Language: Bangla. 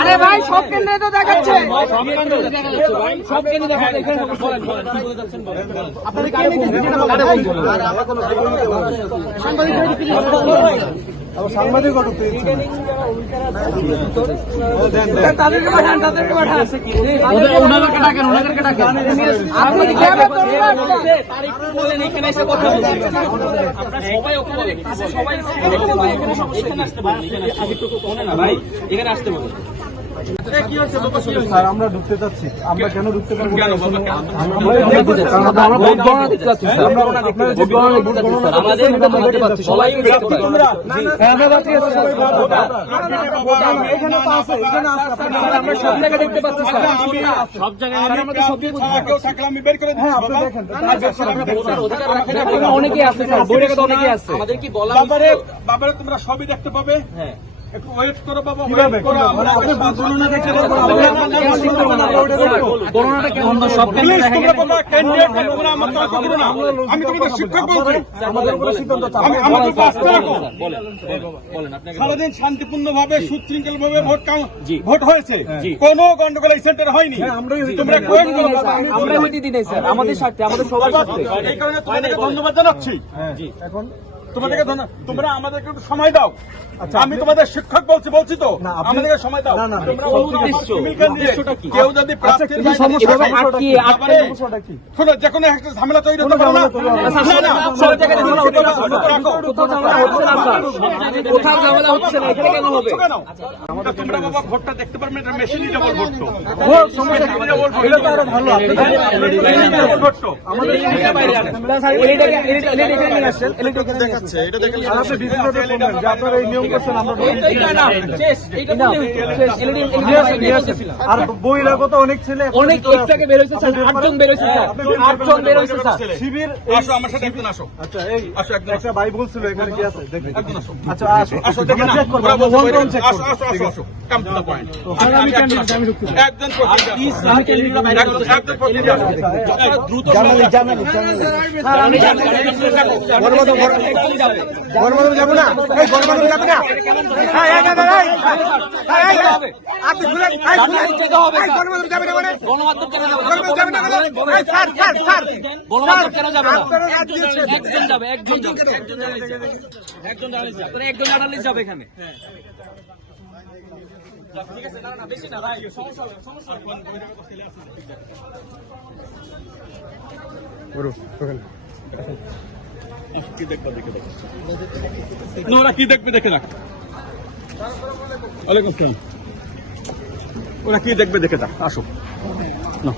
আরে ভাই সব কেন্দ্রে তো দেখাচ্ছে। সব কেন্দ্রে দেখা যাচ্ছে ভাই। সব কেন্দ্রে দেখা যাচ্ছে এখানে বলেন বলেন কি বলে যাচ্ছেন বলেন আপনাদের কারে বলছেন কারে তাদেরকে পাঠান তাদেরকে পাঠান ওনাদেরকে ডাকেন ওনাদেরকে ডাকেন আপনি কি ক্যাবে তৈরি রাখছেন? তারিখ বলেন এখানে এসে কথা বলবেন আপনারা সবাই ওখানে দেখতেছে সবাই সবাই এখানে সব এখানে আসতে বলেন স্যার আমরা ঢুকতে চাচ্ছি। কেন ঢুকতে পারব সব হ্যাঁ অনেকে আছে অনেকে আমাদের কি বলা বাবারে তোমরা সবই দেখতে পাবে। হ্যাঁ। একটু ওয়েট করো বাবা কীভাবে? মানে আপনি গণনা দেখতে পারবেন করোনাটা কেমন? সব প্লিজ তোমরা ক্যান্ডিডেট তোমরা আমার তর্ক করো না আমি তোমাদের শিক্ষক বলছি। আমাদের উপরে সিদ্ধান্ত আছে। আমি আমাদের বাঁচতে রাখো। বলেন বলেন আপনাকে সারাদিন শান্তিপূর্ণ ভাবে সুশৃঙ্খল ভাবে ভোট কাউ- জি। ভোট হয়েছে। জি। কোনো গন্ডগোল এই সেন্টারে হয়নি। হ্যাঁ, তোমরা। করো আমরা হইতে দিই স্যার। আমাদের স্বার্থে আমাদের সবার স্বার্থে। এই কারণে তোমাদেরকে ধন্যবাদ জানাচ্ছি। হ্যাঁ এখন তোমাদেরকে তোমরা আমাদেরকে একটু সময় দাও আমি তোমাদের শিক্ষক বলছি বলছি তো আমাদেরকে সময় দাও? কেউ যদি আচ্ছা শোনো যে কোনো একটা ঝামেলা তৈরি হতে পারে না তোমরা বাবা ভোটটা দেখতে পারবে এটা মেশিনই ডাবল ভোট তো। কি? এটা আপনি আপনি যে আপনারা এই নিয়ম করছেন আর বহিরাগত তো অনেক ছেলে। অনেক একটাকে বের হয়েছে স্যার আটজন বের হয়েছে স্যার আটজন বের হয়েছে স্যার। শিবির আসো আমার সাথে একদিন আসো। আচ্ছা এই আসো, একদম একটা ভাই বলছিল এখানে কি আছে? দেখবেন একদিন আসো। আচ্ছা আসো। আসো দেখে না চেক করব round check আসো আসো আসো আসো। Come to the point sir, আমি candidate, আমি ঢুকতে চাই। একজন প্রতিনিধি আসো। একজন- একজন প্রতিনিধি। দ্রুত জানালি জানালি জানালি। গণমাধ্যম গণমাধ্যম যাব গণমাধ্যম যাবে। না। এই, গণমাধ্যম যাবে না। একজন জার্নালিস্ট যাবে এখানে। ঠিক আছে না না বেশি না ভাই সমস্যা সমস্যা হবে। দেখবে, দেখে ওরা কি দেখবে দেখে রাখ ওয়ালাইকুম আসসালাম। ওরা কি দেখবে দেখে রাখ আসো। না।